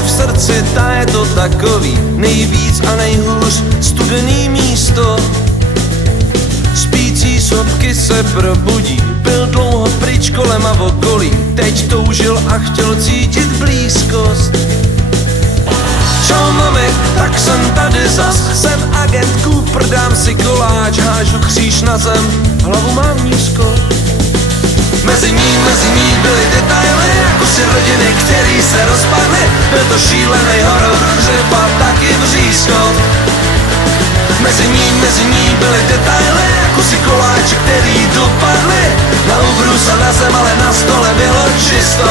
v srdci, ta je to takový nejvíc a nejhůř studený místo. Spící sopky se probudí, byl dlouho pryč kolem a v okolí, teď toužil a chtěl cítit blízkost. Čau mami, tak jsem tady zas, jsem agent Cooper, dám si koláč, hážu kříž na zem, hlavu mám nízko. Mezi ní byly detaily, jako si rodiny, který se rozpadly. Byl to šílený horor, řepa taky vřízkot. Mezi ní byly detaily, jako si koláče, který dopadly. Na ubrus a na zem, ale na stole bylo čisto.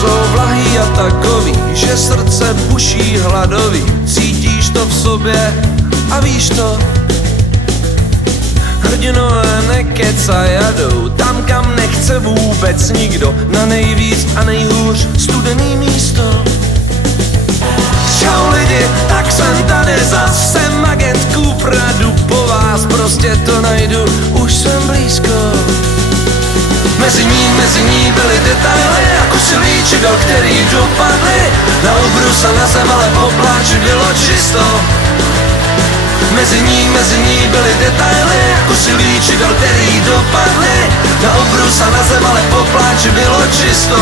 Jsou vlahý a takový, že srdce buší hladový. Cítíš to v sobě a víš to. Hrdinové nekecaj a jdou tam, kam nechce vůbec nikdo. Na nejvíc a nejhůř studený místo. Čau lidi, tak jsem tady zas, jsem agent Cooper a jdu po vás, prostě to najdu, už jsem blízko. Mezi ní byly detaily, jako si líčidel, který dopadly. Na ubrus a na zem, ale po pláči bylo čisto. Mezi ní byly detaily, jako si líčidel, který dopadly. Na ubrus a na zem, ale po pláči bylo čisto.